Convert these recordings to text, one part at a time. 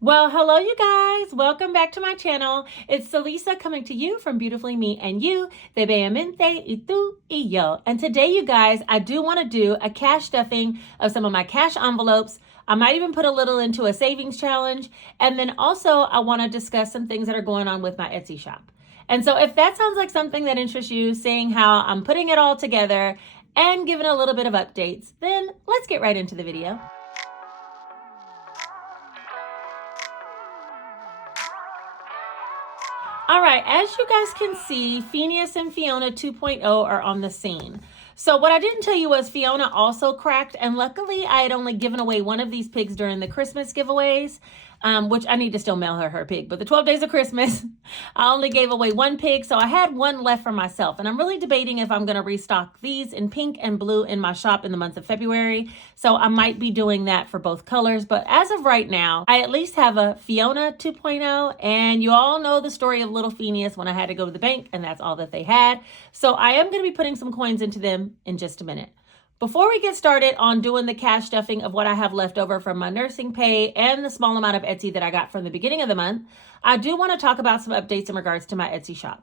Well, hello you guys. Welcome back to my channel. It's Celisa coming to you from Beautifully Me and You, de Bellemente y tú y yo. And today, you guys, I do want to do a cash stuffing of some of my cash envelopes. I might even put a little into a savings challenge. And then also I want to discuss some things that are going on with my Etsy shop. And so if that sounds like something that interests you, seeing how I'm putting it all together and giving a little bit of updates, then let's get right into the video. All right, as you guys can see, Phineas and Fiona 2.0 are on the scene. So what I didn't tell you was Fiona also cracked, and luckily I had only given away one of these pigs during the Christmas giveaways, which I need to still mail her pig. But the 12 days of Christmas, I only gave away one pig, so I had one left for myself. And I'm really debating if I'm going to restock these in pink and blue in my shop in the month of February. So I might be doing that for both colors. But as of right now, I at least have a Fiona 2.0, and you all know the story of little Phineas when I had to go to the bank, and that's all that they had. So I am going to be putting some coins into them in just a minute. Before we get started on doing the cash stuffing of what I have left over from my nursing pay and the small amount of Etsy that I got from the beginning of the month, I do want to talk about some updates in regards to my Etsy shop.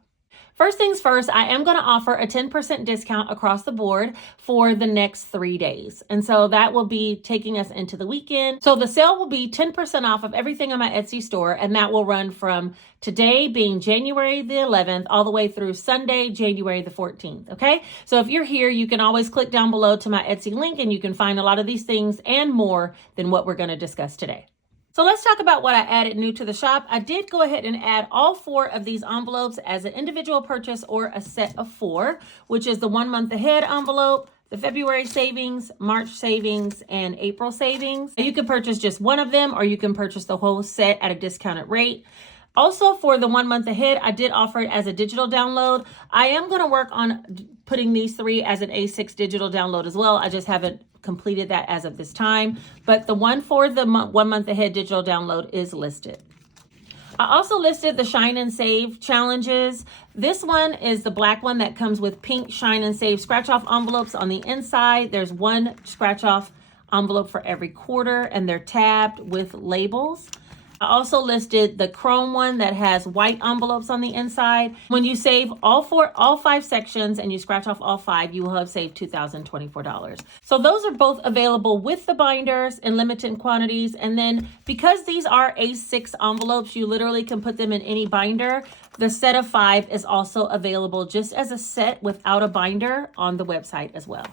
First things first, I am going to offer a 10% discount across the board for the next 3 days. And so that will be taking us into the weekend. So the sale will be 10% off of everything on my Etsy store, and that will run from today being January the 11th all the way through Sunday, January the 14th. Okay. So if you're here, you can always click down below to my Etsy link and you can find a lot of these things and more than what we're going to discuss today. So let's talk about what I added new to the shop. I did go ahead and add all 4 of these envelopes as an individual purchase or a set of 4, which is the 1 month ahead envelope, the February savings, March savings, and April savings. You can purchase just one of them, or you can purchase the whole set at a discounted rate. Also, for the 1 month ahead, I did offer it as a digital download. I am going to work on putting these 3 as an A6 digital download as well. I just haven't completed that as of this time, but the one for the 1 month ahead digital download is listed. I also listed the Shine and Save challenges. This one is the black one that comes with pink Shine and Save scratch off envelopes on the inside. There's one scratch off envelope for every quarter, and they're tabbed with labels. I also listed the chrome one that has white envelopes on the inside. When you save all 5 sections and you scratch off all 5, you will have saved $2,024. So those are both available with the binders in limited quantities. And then because these are A6 envelopes, you literally can put them in any binder. The set of 5 is also available just as a set without a binder on the website as well.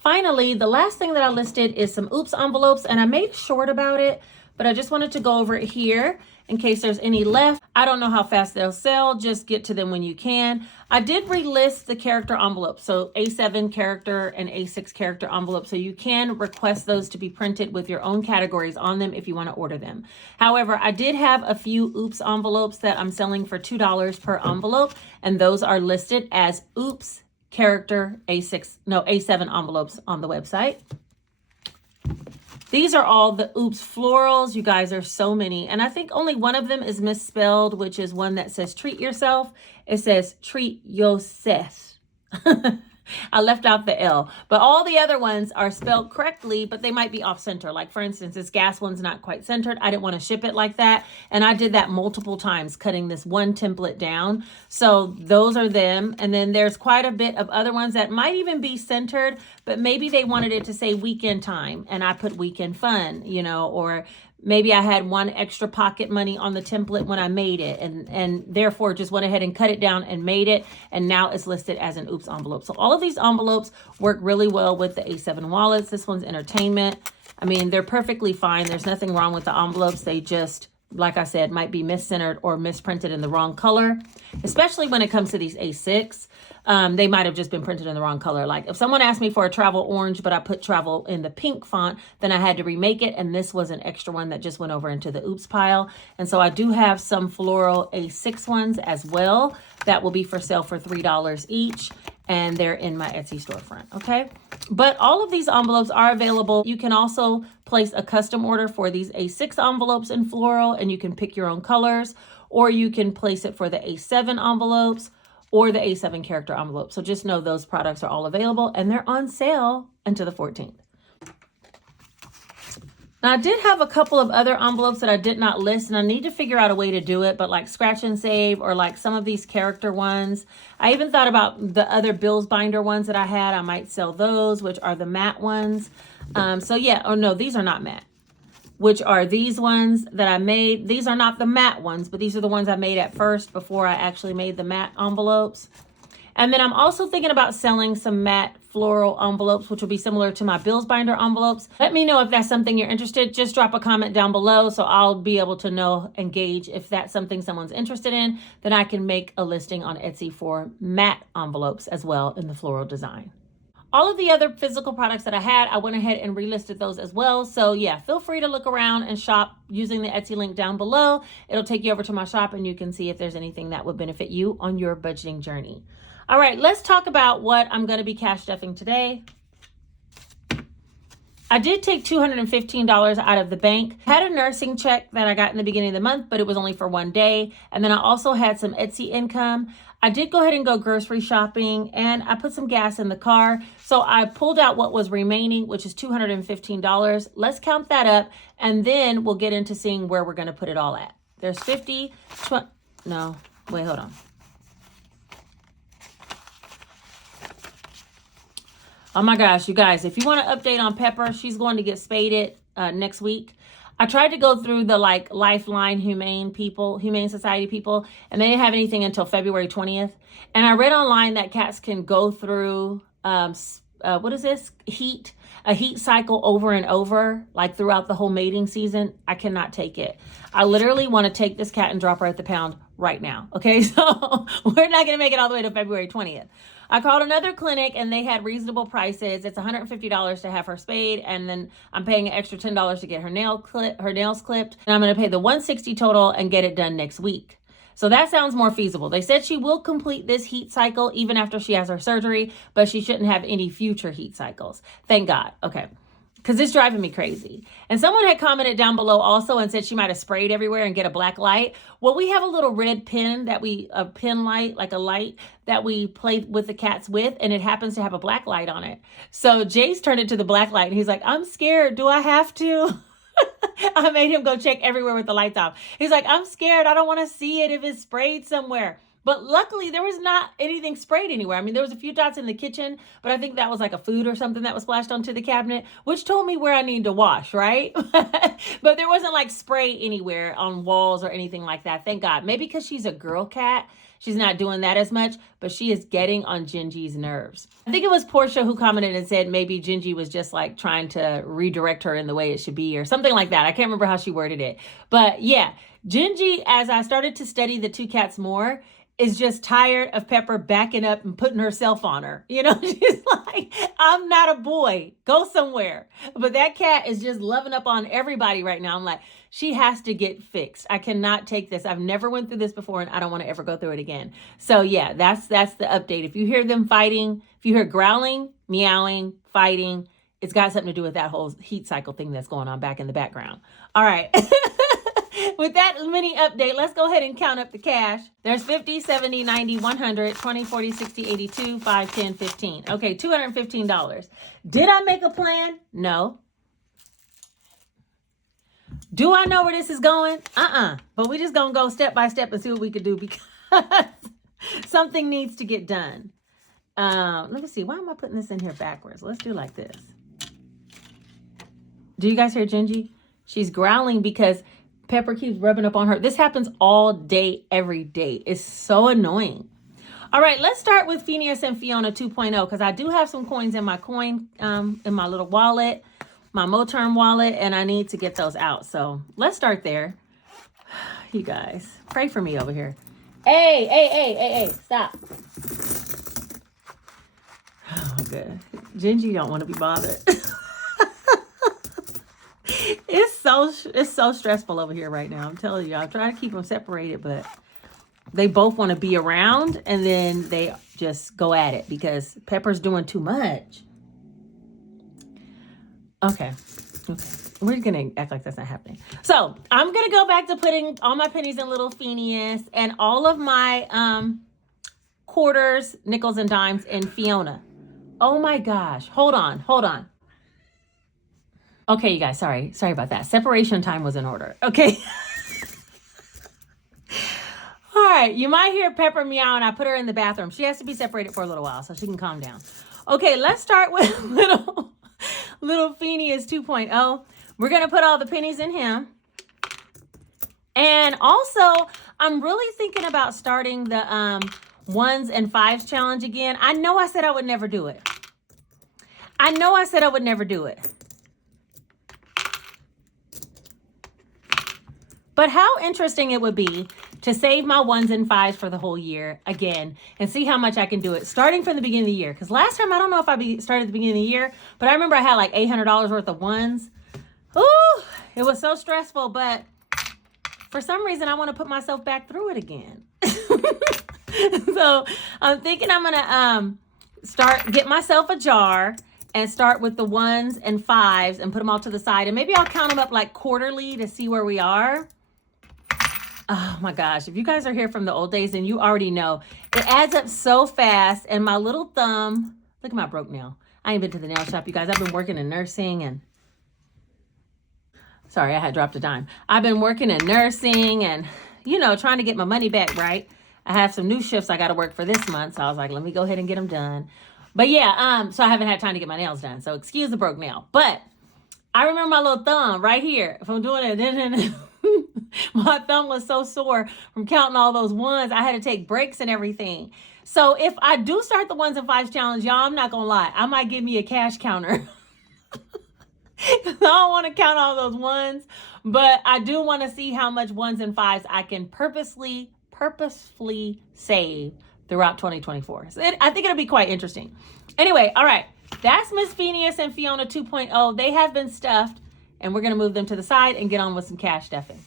Finally, the last thing that I listed is some Oops envelopes, and I made a short about it, but I just wanted to go over it here in case there's any left. I don't know how fast they'll sell. Just get to them when you can. I did relist the character envelopes, so A7 character and A6 character envelopes, so you can request those to be printed with your own categories on them if you want to order them. However, I did have a few Oops envelopes that I'm selling for $2 per envelope, and those are listed as Oops character A7 envelopes on the website. These are all the Oops florals. You guys are so many. And I think only one of them is misspelled, which is one that says treat yourself. It says treat yourself. I left out the L, but all the other ones are spelled correctly, but they might be off center. Like for instance, this gas one's not quite centered. I didn't want to ship it like that. And I did that multiple times, cutting this one template down. So those are them. And then there's quite a bit of other ones that might even be centered, but maybe they wanted it to say weekend time. And I put weekend fun, or maybe I had one extra pocket money on the template when I made it, and therefore just went ahead and cut it down and made it, and now it's listed as an Oops envelope. So all of these envelopes work really well with the A7 wallets. This one's entertainment. I mean, they're perfectly fine. There's nothing wrong with the envelopes. They just, like I said, might be miscentered or misprinted in the wrong color, especially when it comes to these A6. They might have just been printed in the wrong color. Like if someone asked me for a travel orange, but I put travel in the pink font, then I had to remake it. And this was an extra one that just went over into the Oops pile. And so I do have some floral A6 ones as well that will be for sale for $3 each. And they're in my Etsy storefront. Okay. But all of these envelopes are available. You can also place a custom order for these A6 envelopes in floral, and you can pick your own colors, or you can place it for the A7 envelopes or the A7 character envelope. So just know those products are all available, and they're on sale until the 14th. Now, I did have a couple of other envelopes that I did not list, and I need to figure out a way to do it, but like scratch and save or like some of these character ones. I even thought about the other bills binder ones that I had. I might sell those, which are the matte ones. So yeah, oh no, these are not matte, which are these ones that I made. These are not the matte ones, but these are the ones I made at first before I actually made the matte envelopes. And then I'm also thinking about selling some matte floral envelopes, which will be similar to my bills binder envelopes. Let me know if that's something you're interested. Just drop a comment down below so I'll be able to know and gauge if that's something someone's interested in. Then I can make a listing on Etsy for matte envelopes as well in the floral design. All of the other physical products that I had, I went ahead and relisted those as well. So yeah, feel free to look around and shop using the Etsy link down below. It'll take you over to my shop and you can see if there's anything that would benefit you on your budgeting journey. All right, let's talk about what I'm going to be cash stuffing today. I did take $215 out of the bank. I had a nursing check that I got in the beginning of the month, but it was only for one day. And then I also had some Etsy income. I did go ahead and go grocery shopping and I put some gas in the car. So I pulled out what was remaining, which is $215. Let's count that up and then we'll get into seeing where we're going to put it all at. There's 50, no, wait, hold on. Oh my gosh, you guys, if you want to update on Pepper, she's going to get spaded next week. I tried to go through the like Lifeline Humane Society people, and they didn't have anything until February 20th. And I read online that cats can go through, what is this? A heat cycle over and over, like throughout the whole mating season. I cannot take it. I literally want to take this cat and drop her at the pound right now. Okay, so we're not going to make it all the way to February 20th. I called another clinic and they had reasonable prices. It's $150 to have her spayed, and then I'm paying an extra $10 to get her nails clipped. And I'm going to pay the $160 total and get it done next week. So that sounds more feasible. They said she will complete this heat cycle even after she has her surgery, but she shouldn't have any future heat cycles. Thank God. Okay. Because it's driving me crazy. And someone had commented down below also and said she might have sprayed everywhere and get a black light. Well, we have a little red pen a pen light, like a light that we play with the cats with, and it happens to have a black light on it. So Jay's turned it to the black light and he's like, I'm scared. Do I have to? I made him go check everywhere with the lights off. He's like, I'm scared. I don't want to see it if it's sprayed somewhere. But luckily, there was not anything sprayed anywhere. I mean, there was a few dots in the kitchen, but I think that was like a food or something that was splashed onto the cabinet, which told me where I need to wash, right? But there wasn't like spray anywhere on walls or anything like that. Thank God. Maybe because she's a girl cat, she's not doing that as much, but she is getting on Gingy's nerves. I think it was Portia who commented and said maybe Gingy was just like trying to redirect her in the way it should be or something like that. I can't remember how she worded it. But yeah, Gingy, as I started to study the two cats more, is just tired of Pepper backing up and putting herself on her. You know, she's like, I'm not a boy. Go somewhere. But that cat is just loving up on everybody right now. I'm like, she has to get fixed. I cannot take this. I've never went through this before and I don't want to ever go through it again. So yeah, that's the update. If you hear them fighting, if you hear growling, meowing, fighting, it's got something to do with that whole heat cycle thing that's going on back in the background. All right. With that mini update, let's go ahead and count up the cash. There's 50, 70, 90, 100, 20, 40, 60, 82, 5, 10, 15. Okay, $215. Did I make a plan? No. Do I know where this is going? But we're just going to go step by step and see what we could do because something needs to get done. Let me see. Why am I putting this in here backwards? Let's do like this. Do you guys hear Gingy? She's growling because Pepper keeps rubbing up on her. This happens all day, every day. It's so annoying. All right, let's start with Phineas and Fiona 2.0 because I do have some coins in my in my little wallet, my Moterm wallet, and I need to get those out. So let's start there. You guys, pray for me over here. Hey, stop. Oh, good. Gingy don't want to be bothered. It's so stressful over here right now. I'm telling you, I'm trying to keep them separated, but they both want to be around and then they just go at it because Pepper's doing too much. Okay. We're going to act like that's not happening. So I'm going to go back to putting all my pennies in little Phineas and all of my quarters, nickels, and dimes in Fiona. Oh my gosh. Hold on. Okay, you guys, sorry about that. Separation time was in order. Okay. All right, you might hear Pepper meow, and I put her in the bathroom. She has to be separated for a little while so she can calm down. Okay, let's start with little Phineas 2.0. We're gonna put all the pennies in him. And also, I'm really thinking about starting the 1s and 5s challenge again. I know I said I would never do it. But how interesting it would be to save my 1s and 5s for the whole year again and see how much I can do it starting from the beginning of the year. Because last time, I don't know if I started at the beginning of the year, but I remember I had like $800 worth of 1s. Ooh, it was so stressful, but for some reason, I want to put myself back through it again. So I'm thinking I'm going to get myself a jar and start with the 1s and 5s and put them all to the side. And maybe I'll count them up like quarterly to see where we are. Oh my gosh, if you guys are here from the old days, then you already know. It adds up so fast, and my little thumb, look at my broke nail. I ain't been to the nail shop, you guys. I've been working in nursing and, sorry, I had dropped a dime. I've been working in nursing and, you know, trying to get my money back, right? I have some new shifts I got to work for this month, so I was like, let me go ahead and get them done. But yeah, so I haven't had time to get my nails done, so excuse the broke nail. But I remember my little thumb right here. If I'm doing it, my thumb was so sore from counting all those 1s. I had to take breaks and everything. So if I do start the 1s and 5s challenge, y'all, I'm not going to lie. I might give me a cash counter. I don't want to count all those 1s, but I do want to see how much 1s and 5s I can purposefully save throughout 2024. So I think it'll be quite interesting. Anyway, all right. That's Miss Phineas and Fiona 2.0. They have been stuffed, and we're going to move them to the side and get on with some cash stuffing.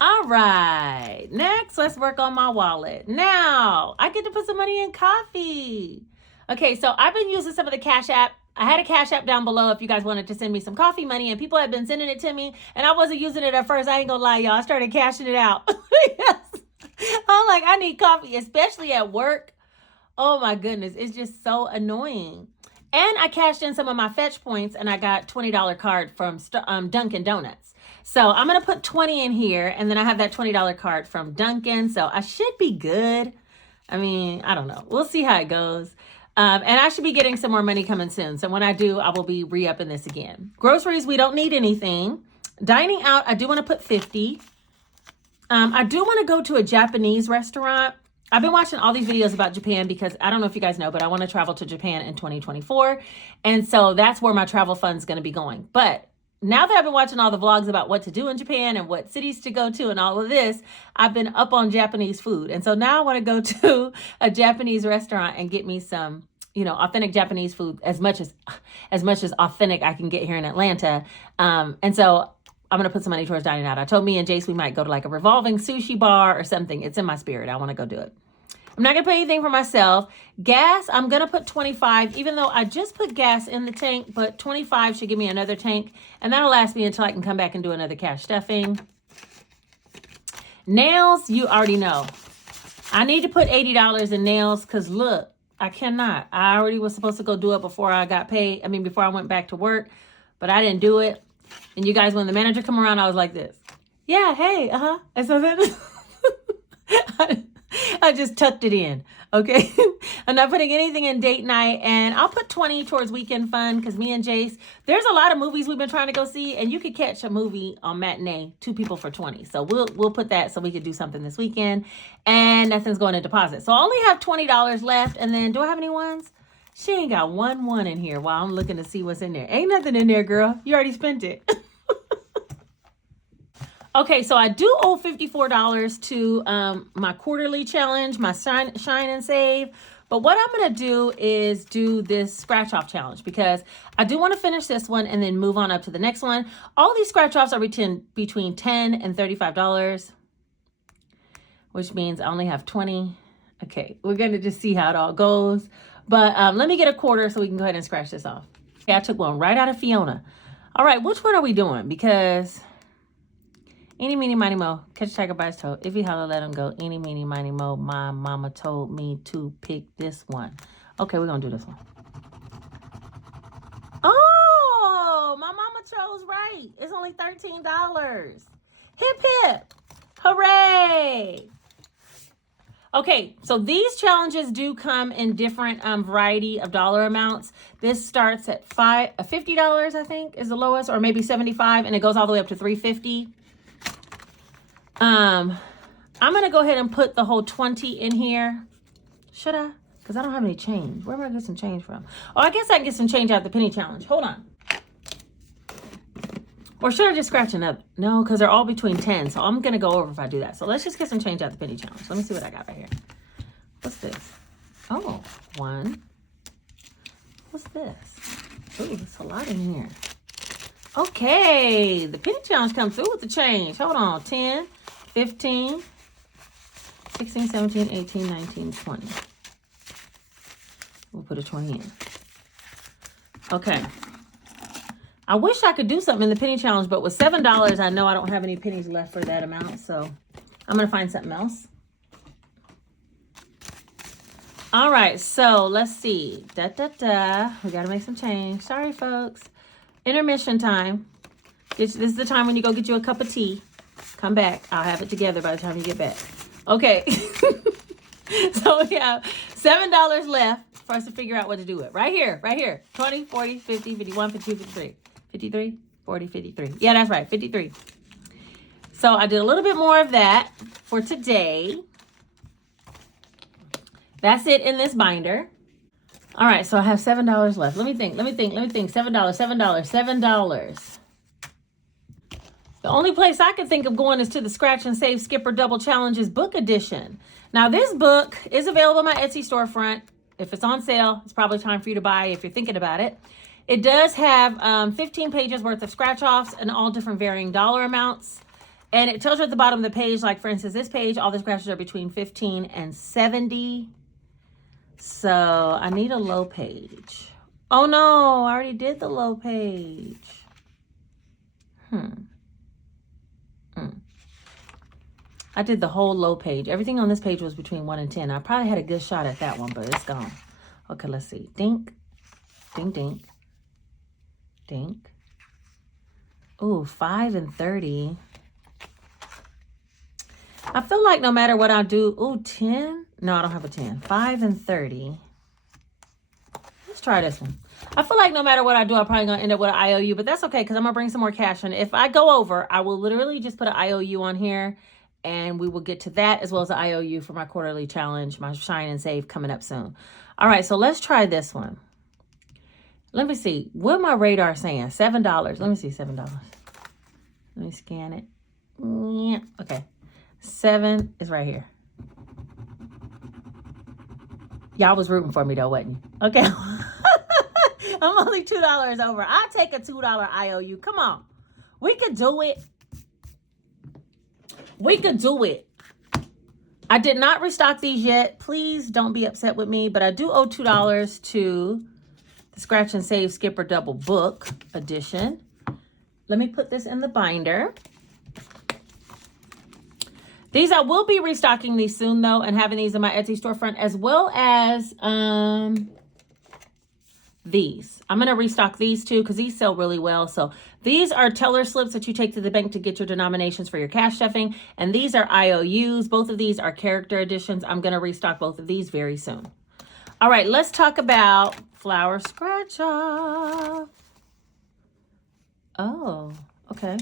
All right, next, let's work on my wallet. Now, I get to put some money in coffee. Okay, so I've been using some of the Cash App. I had a Cash App down below if you guys wanted to send me some coffee money, and people have been sending it to me, and I wasn't using it at first. I ain't gonna lie, y'all. I started cashing it out. Yes. I'm like, I need coffee, especially at work. Oh my goodness, it's just so annoying. And I cashed in some of my fetch points, and I got $20 card from Dunkin' Donuts. So I'm going to put 20 in here, and then I have that $20 card from Dunkin'. So I should be good. I mean, I don't know. We'll see how it goes. And I should be getting some more money coming soon. So when I do, I will be re-upping this again. Groceries, we don't need anything. Dining out, I do want to put 50. I do want to go to a Japanese restaurant. I've been watching all these videos about Japan because I don't know if you guys know, but I want to travel to Japan in 2024. And so that's where my travel fund's going to be going. But now that I've been watching all the vlogs about what to do in Japan and what cities to go to and all of this, I've been up on Japanese food. And so now I want to go to a Japanese restaurant and get me some, you know, authentic Japanese food as much as authentic I can get here in Atlanta. And so I'm going to put some money towards dining out. I told me and Jace we might go to like a revolving sushi bar or something. It's in my spirit. I want to go do it. I'm not going to put anything for myself. Gas, I'm going to put 25, even though I just put gas in the tank, but 25 should give me another tank, and that'll last me until I can come back and do another cash stuffing. Nails, you already know. I need to put $80 in nails because, look, I cannot. I already was supposed to go do it before I got paid. Before I went back to work, but I didn't do it. And you guys, when the manager come around, I was like this. Yeah, hey, And so then I just tucked it in, okay? I'm not putting anything in date night, and I'll put 20 towards weekend fun because me and Jace, there's a lot of movies we've been trying to go see, and you could catch a movie on matinee, 2 people for 20. So we'll put that so we could do something this weekend, and nothing's going to deposit. So I only have $20 left, and then do I have any ones? She ain't got one in here while I'm looking to see what's in there. Ain't nothing in there, girl. You already spent it. Okay, so I do owe $54 to my quarterly challenge, my shine and save. But what I'm going to do is do this scratch off challenge because I do want to finish this one and then move on up to the next one. All these scratch offs are between $10 and $35, which means I only have 20. Okay, we're going to just see how it all goes. But let me get a quarter so we can go ahead and scratch this off. Okay, I took one right out of Fiona. All right, which one are we doing? Because eeny, meeny, miny, mo, catch a tiger by his toe. If he holler, let him go. Eeny, meeny, miny, mo, my mama told me to pick this one. Okay, we're going to do this one. right. It's only $13. Hip, hip. Hooray. Okay, so these challenges do come in different variety of dollar amounts. This starts at $50, I think, is the lowest, or maybe $75, and it goes all the way up to $350. I'm gonna go ahead and put the whole 20 in here. Should I? Because I don't have any change. Where am I gonna get some change from? Oh, I guess I can get some change out the penny challenge. Hold on. Or should I just scratch another? No, because they're all between 10. So I'm going to go over if I do that. So let's just get some change out the penny challenge. Let me see what I got right here. What's this? Oh, 1. What's this? Oh, there's a lot in here. Okay. The penny challenge comes through with the change. Hold on. 10, 15, 16, 17, 18, 19, 20. We'll put a 20 in. Okay. I wish I could do something in the penny challenge, but with $7, I know I don't have any pennies left for that amount. So I'm going to find something else. All right. So let's see. We got to make some change. Sorry, folks. Intermission time. This is the time when you go get you a cup of tea. Come back. I'll have it together by the time you get back. Okay. So we have $7 left for us to figure out what to do with. Right here. 20, 40, 50, 51, 52, 53. 53, 40, 53. Yeah, that's right. 53. So I did a little bit more of that for today. That's it in this binder. All right. So I have $7 left. Let me think. $7. The only place I can think of going is to the Scratch and Save Skipper Double Challenges book edition. Now this book is available on my Etsy storefront. If it's on sale, it's probably time for you to buy if you're thinking about it. It does have 15 pages worth of scratch-offs and all different varying dollar amounts. And it tells you at the bottom of the page, like for instance, this page, all the scratches are between 15 and 70. So I need a low page. Oh no, I already did the low page. I did the whole low page. Everything on this page was between 1 and 10. I probably had a good shot at that one, but it's gone. Okay, let's see. Dink, ding, dink. Dink. Ooh, 5 and 30. I feel like no matter what I do, ooh, 10? No, I don't have a 10. 5 and 30. Let's try this one. I feel like no matter what I do, I'm probably going to end up with an IOU, but that's okay because I'm going to bring some more cash in. If I go over, I will literally just put an IOU on here and we will get to that as well as the IOU for my quarterly challenge, my Shine and Save coming up soon. All right, so let's try this one. Let me see. What my radar saying? $7. Let me see, $7. Let me scan it. Yeah, okay. 7 is right here. Y'all was rooting for me though, wasn't you? Okay. I'm only $2 over. I'll take a $2 IOU. Come on. We could do it. We could do it. I did not restock these yet. Please don't be upset with me, but I do owe $2 to the Scratch and Save Skipper Double Book Edition. Let me put this in the binder. These, I will be restocking these soon though and having these in my Etsy storefront as well as these. I'm going to restock these too because these sell really well. So these are teller slips that you take to the bank to get your denominations for your cash stuffing. And these are IOUs. Both of these are character editions. I'm going to restock both of these very soon. All right, let's talk about flower scratch off. Oh, okay.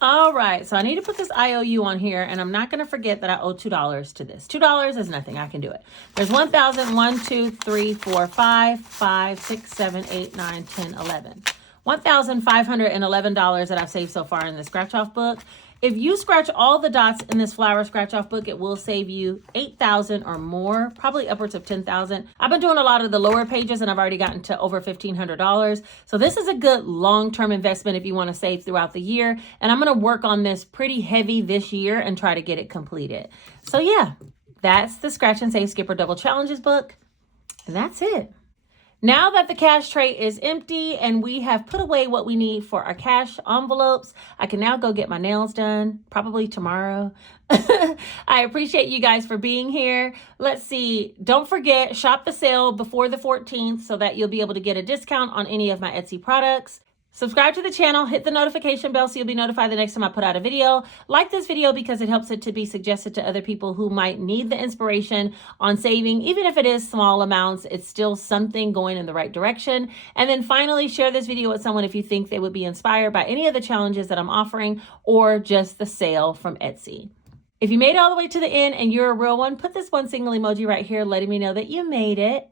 All right, so I need to put this IOU on here, and I'm not going to forget that I owe $2 to this. $2 is nothing. I can do it. There's 1,000, 1, 2, 3, 4, 5, 5, 6, 7, 8, 9, 10, 11. $1,511 that I've saved so far in the scratch-off book. If you scratch all the dots in this flower scratch-off book, it will save you $8,000 or more, probably upwards of $10,000. I've been doing a lot of the lower pages, and I've already gotten to over $1,500. So this is a good long-term investment if you want to save throughout the year. And I'm going to work on this pretty heavy this year and try to get it completed. So yeah, that's the Scratch and Save Skipper Double Challenges book. And that's it. Now that the cash tray is empty and we have put away what we need for our cash envelopes, I can now go get my nails done, probably tomorrow. I appreciate you guys for being here. Let's see. Don't forget, shop the sale before the 14th so that you'll be able to get a discount on any of my Etsy products. Subscribe to the channel, hit the notification bell so you'll be notified the next time I put out a video. Like this video because it helps it to be suggested to other people who might need the inspiration on saving. Even if it is small amounts, it's still something going in the right direction. And then finally, share this video with someone if you think they would be inspired by any of the challenges that I'm offering or just the sale from Etsy. If you made it all the way to the end and you're a real one, put this one single emoji right here letting me know that you made it.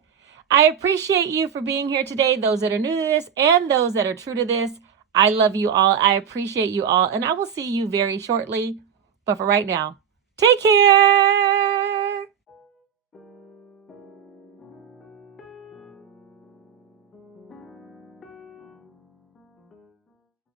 I appreciate you for being here today, those that are new to this and those that are true to this. I love you all. I appreciate you all, and I will see you very shortly. But for right now, take care.